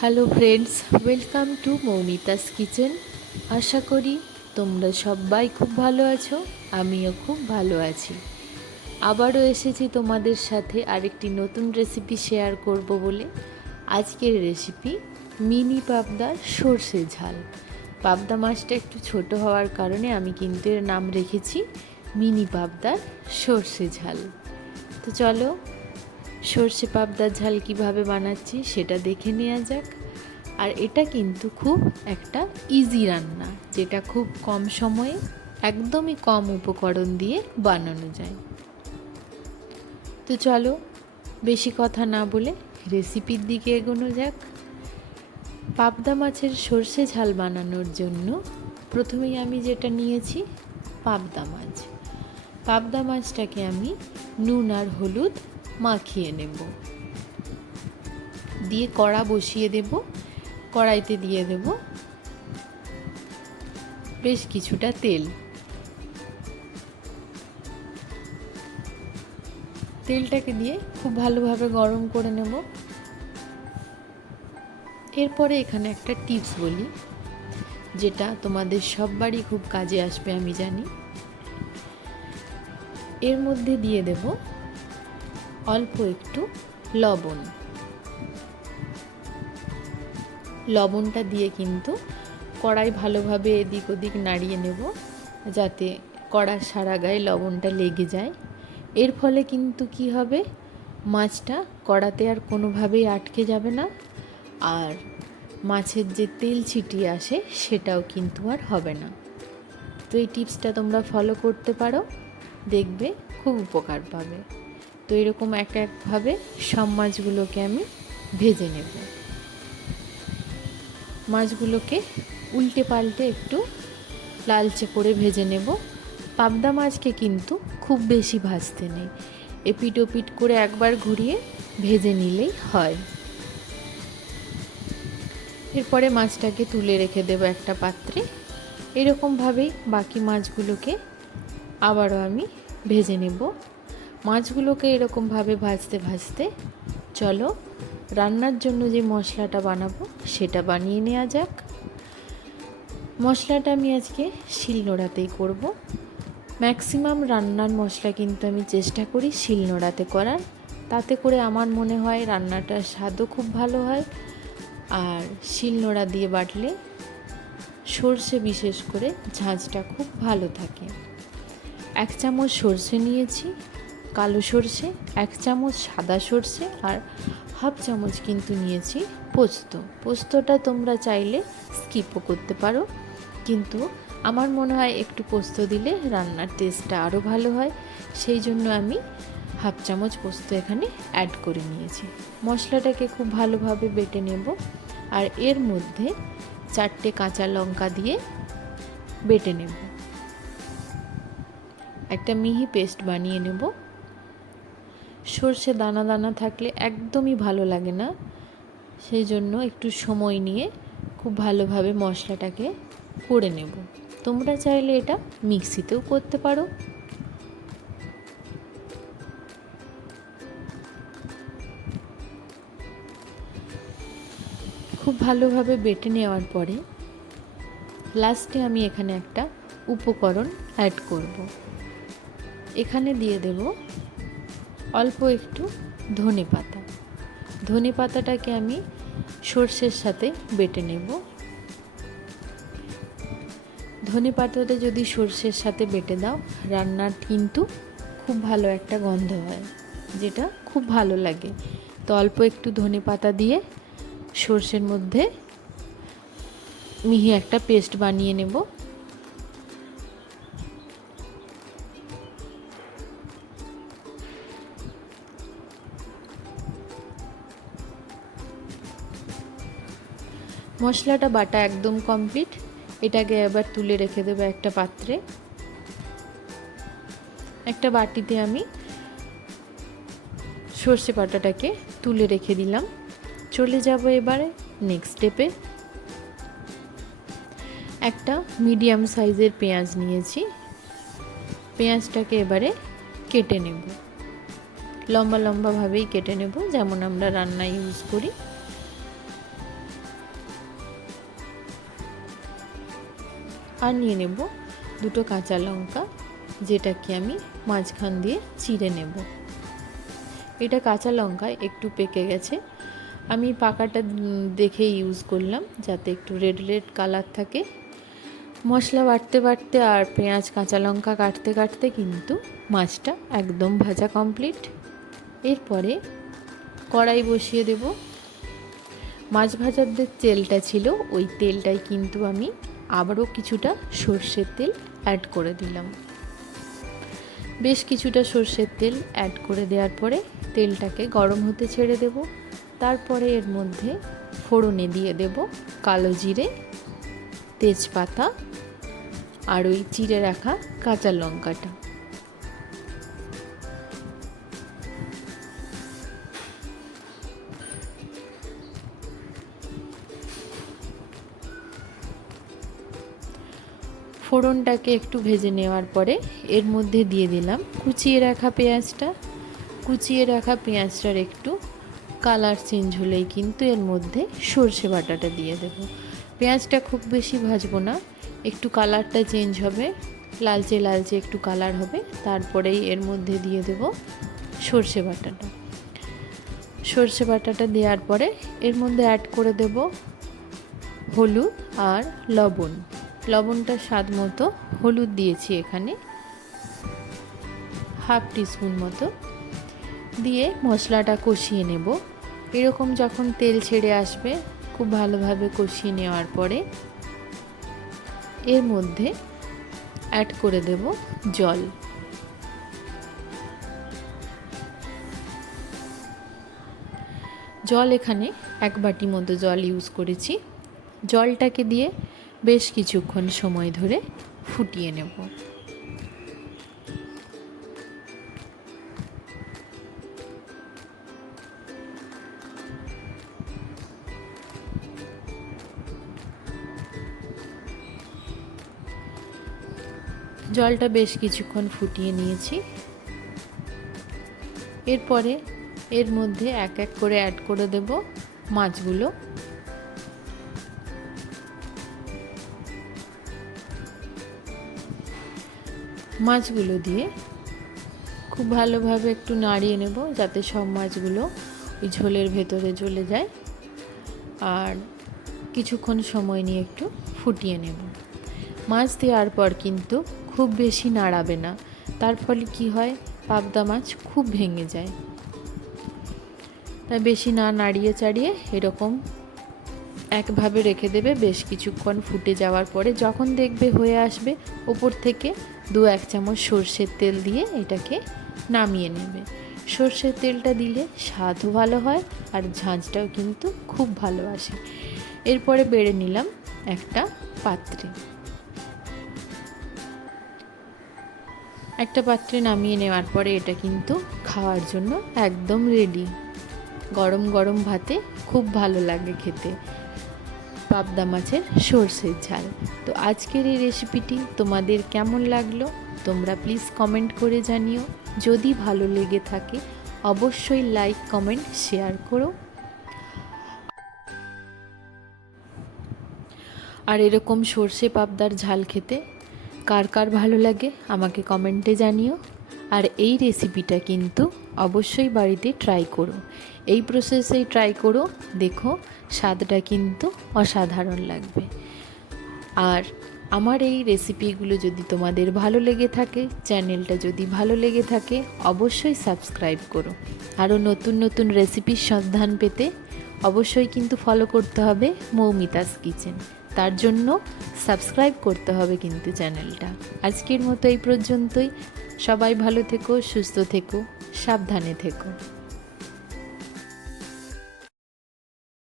Hello friends, welcome to Moumita's kitchen. আশা করি তোমরা সবাই খুব ভালো আছো, আমিও খুব ভালো আছি। আবারও এসেছি তোমাদের সাথে আরেকটি নতুন রেসিপি শেয়ার করব বলে। আজকের রেসিপি মিনি পাবদার সর্ষে ঝাল। পাবদা মাছটা একটু ছোট হওয়ার কারণে আমি কিন্তু এর নাম রেখেছি মিনি পাবদার সর্ষে ঝাল। তো চলো সর্ষে পাবদার ঝাল কিভাবে বানাচ্ছি সেটা দেখে নেওয়া যাক। আর এটা কিন্তু খুব একটা ইজি রান্না, যেটা খুব কম সময়ে একদমই কম উপকরণ দিয়ে বানানো যায়। তো চলো বেশি কথা না বলে রেসিপির দিকে এগোনো যাক। পাবদা মাছের সর্ষে ঝাল বানানোর জন্য প্রথমেই আমি যেটা নিয়েছি পাবদা মাছ। পাবদা মাছটাকে আমি নুন আর হলুদ মাখিয়ে নেব, দিয়ে কড়া বসিয়ে দেব। কড়াইতে দিয়ে দেব বেশ কিছুটা তেল। তেলটাকে দিয়ে খুব ভালোভাবে গরম করে নেব। এরপরে এখানে একটা টিপস বলি, যেটা তোমাদের সববারই খুব কাজে আসবে আমি জানি। এর মধ্যে দিয়ে দেব অল্প একটু লবণ। লবণটা দিয়ে কিন্তু কড়াই ভালোভাবে এদিক ওদিক নাড়িয়ে নেব, যাতে কড়ার সারা গায়ে লবণটা লেগে যায়। এর ফলে কিন্তু কি হবে, মাছটা কড়াতে আর কোনোভাবেই আটকে যাবে না, আর মাছের যে তেল ছিটিয়ে আসে সেটাও কিন্তু আর হবে না। তো এই টিপসটা তোমরা ফলো করতে পারো, দেখবে খুব উপকার পাবে। তো এরকম এক একভাবে সব মাছগুলোকে আমি ভেজে নেব। মাছগুলোকে উল্টে পাল্টে একটু লালচে করে ভেজে নেব। পাবদা মাছকে কিন্তু খুব বেশি ভাজতে নেই, এপিট ওপিট করে একবার ঘুরিয়ে ভেজে নিলেই হয়। এরপরে মাছটাকে তুলে রেখে দেব একটা পাত্রে। এরকমভাবেই বাকি মাছগুলোকে আবারও আমি ভেজে নেব। মাছগুলোকে এরকমভাবে ভাজতে ভাজতে চলো রান্নার জন্য যে মশলাটা বানাবো সেটা বানিয়ে নেওয়া যাক। মশলাটা আমি আজকে শিলনোড়াতেই করব। ম্যাক্সিমাম রান্নার মশলা কিন্তু আমি চেষ্টা করি শিলনোড়াতে করার, তাতে করে আমার মনে হয় রান্নাটার স্বাদও খুব ভালো হয়। আর শিলনোড়া দিয়ে বাটলে সর্ষে বিশেষ করে ঝাঁঝটা খুব ভালো থাকে। 1 চামচ সর্ষে নিয়েছি, কালো সর্ষে, 1 চামচ সাদা সর্ষে, আর হাফ চামচ কিন্তু নিয়েছি পোস্ত। পোস্তটা তোমরা চাইলে স্কিপও করতে পারো, কিন্তু আমার মনে হয় একটু পোস্ত দিলে রান্নার টেস্টটা আরও ভালো হয়, সেই জন্য আমি হাফ চামচ পোস্ত এখানে অ্যাড করে নিয়েছি। মশলাটাকে খুব ভালোভাবে বেটে নেব, আর এর মধ্যে 4টে কাঁচা লঙ্কা দিয়ে বেটে নেব। একটা মিহি পেস্ট বানিয়ে নেব। সর্ষে দানা দানা থাকলে একদমই ভালো লাগে না, সেই জন্য একটু সময় নিয়ে খুব ভালোভাবে মশলাটাকে করে নেব। তোমরা চাইলে এটা মিক্সিতেও করতে পারো। খুব ভালোভাবে বেটে নেওয়ার পরে লাস্টে আমি এখানে একটা উপকরণ অ্যাড করব। এখানে দিয়ে দেব অল্প একটু ধনে পাতা। ধনে পাতাটাকে আমি সর্ষের সাথে বেটে নেব। ধনে পাতাটা যদি সর্ষের সাথে বেটে দাও, রান্নার কিন্তু খুব ভালো একটা গন্ধ হয়, যেটা খুব ভালো লাগে। তো অল্প একটু ধনে পাতা দিয়ে সর্ষের মধ্যে মিহি একটা পেস্ট বানিয়ে নেব। মশলাটা বাটা একদম কমপ্লিট। এটাকে আবার তুলে রেখে দেবো একটা পাত্রে। একটা বাটিতে আমি সর্ষে বাটাটাকে তুলে রেখে দিলাম। চলে যাব এবারে নেক্সট স্টেপে। একটা মিডিয়াম সাইজের পেঁয়াজ নিয়েছি। পেঁয়াজটাকে এবারে কেটে নেব, লম্বা লম্বাভাবেই কেটে নেব, যেমন আমরা রান্নায় ইউজ করি। আর নিয়ে নেব দুটো কাঁচা লঙ্কা, যেটাকে আমি মাঝখান দিয়ে চিড়ে নেব। এটা কাঁচা লঙ্কা একটু পেকে গেছে, আমি পাকাটা দেখে ইউজ করলাম যাতে একটু রেড রেড কালার থাকে। মশলা বাটতে বাটতে আর পেঁয়াজ কাঁচা লঙ্কা কাটতে কাটতে কিন্তু মাছটা একদম ভাজা কমপ্লিট। এরপরে কড়াই বসিয়ে দেব। মাছ ভাজার যে তেলটা ছিল ওই তেলটাই কিন্তু আমি আবারও কিছুটা সর্ষের তেল অ্যাড করে দিলাম। বেশ কিছুটা সর্ষের তেল অ্যাড করে দেওয়ার পরে তেলটাকে গরম হতে ছেড়ে দেব। তারপরে এর মধ্যে ফোড়নে দিয়ে দেব কালো জিরে, তেজপাতা আর ওই চিড়ে রাখা কাঁচা লঙ্কাটা। ফোড়নটাকে একটু ভেজে নেওয়ার পরে এর মধ্যে দিয়ে দিলাম কুচিয়ে রাখা পেঁয়াজটা। কুচিয়ে রাখা পেঁয়াজটার একটু কালার চেঞ্জ হলেই কিন্তু এর মধ্যে সর্ষে বাটাটা দিয়ে দেব। পেঁয়াজটা খুব বেশি ভাজবো না, একটু কালারটা চেঞ্জ হবে, লালচে লালচে একটু কালার হবে, তারপরেই এর মধ্যে দিয়ে দেব সর্ষে বাটাটা। সর্ষে বাটাটা দেওয়ার পরে এর মধ্যে অ্যাড করে দেব হলুদ আর লবণ। লবণটা স্বাদ মতো, হলুদ দিয়েছি এখানে হাফ টিস্পুন মতো, দিয়ে মশলাটা কষিয়ে নেব। এরকম যখন তেল ছেড়ে আসবে খুব ভালোভাবে কষিয়ে নেওয়ার পরে এর মধ্যে অ্যাড করে দেব জল। জল এখানে 1 বাটি মতো জল ইউজ করেছি। জলটাকে দিয়ে বেশ কিছুক্ষণ সময় ধরে ফুটিয়ে নেব। জলটা বেশ কিছুক্ষণ ফুটিয়ে নিয়েছি। এরপরে এর মধ্যে এক এক করে অ্যাড করে দেব মাছগুলো। মাছগুলো দিয়ে খুব ভালোভাবে একটু নাড়িয়ে নেব যাতে সব মাছগুলো ওই ঝোলের ভেতরে চলে যায়, আর কিছুক্ষণ সময় নিয়ে একটু ফুটিয়ে নেব। মাছ দেওয়ার পর কিন্তু খুব বেশি নাড়াবে না, তার ফলে কি হয় পাবদা মাছ খুব ভেঙে যায়। তাই বেশি না নাড়িয়ে চাড়িয়ে এরকম একভাবে রেখে দেবে। বেশ কিছুক্ষণ ফুটে যাওয়ার পরে যখন দেখবে হয়ে আসবে, ওপর থেকে 2-1 চামচ সর্ষের তেল দিয়ে এটাকে নামিয়ে নেবে। সর্ষের তেলটা দিলে স্বাদও ভালো হয় আর ঝাঁঝটাও কিন্তু খুব ভালো আসে। এরপরে বেড়ে নিলাম একটা পাত্রে। একটা পাত্রে নামিয়ে নেওয়ার পরে এটা কিন্তু খাওয়ার জন্য একদম রেডি। গরম গরম ভাতে খুব ভালো লাগে খেতে পাবদা মাছের সর্ষের ঝাল। তো আজকের এই রেসিপিটি তোমাদের কেমন লাগলো তোমরা প্লিজ কমেন্ট করে জানিও। যদি ভালো লেগে থাকে অবশ্যই লাইক, কমেন্ট, শেয়ার করো। আর এরকম সর্ষে পাবদার ঝাল খেতে কার কার ভালো লাগে আমাকে কমেন্টে জানিও। আর এই রেসিপিটা কিন্তু অবশ্যই বাড়িতে ট্রাই করো, এই প্রসেসেই ট্রাই করো, দেখো স্বাদটা কিন্তু অসাধারণ লাগবে। আর আমার এই রেসিপিগুলো যদি তোমাদের ভালো লেগে থাকে, চ্যানেলটা যদি ভালো লেগে থাকে অবশ্যই সাবস্ক্রাইব করো। আরও নতুন নতুন রেসিপির সন্ধান পেতে অবশ্যই কিন্তু ফলো করতে হবে মৌমিতাস কিচেন, তার জন্য সাবস্ক্রাইব করতে হবে কিন্তু চ্যানেলটা। আজকের মতো এই পর্যন্তই। সবাই ভালো থেকো, সুস্থ থেকো, সাবধানে থেকো।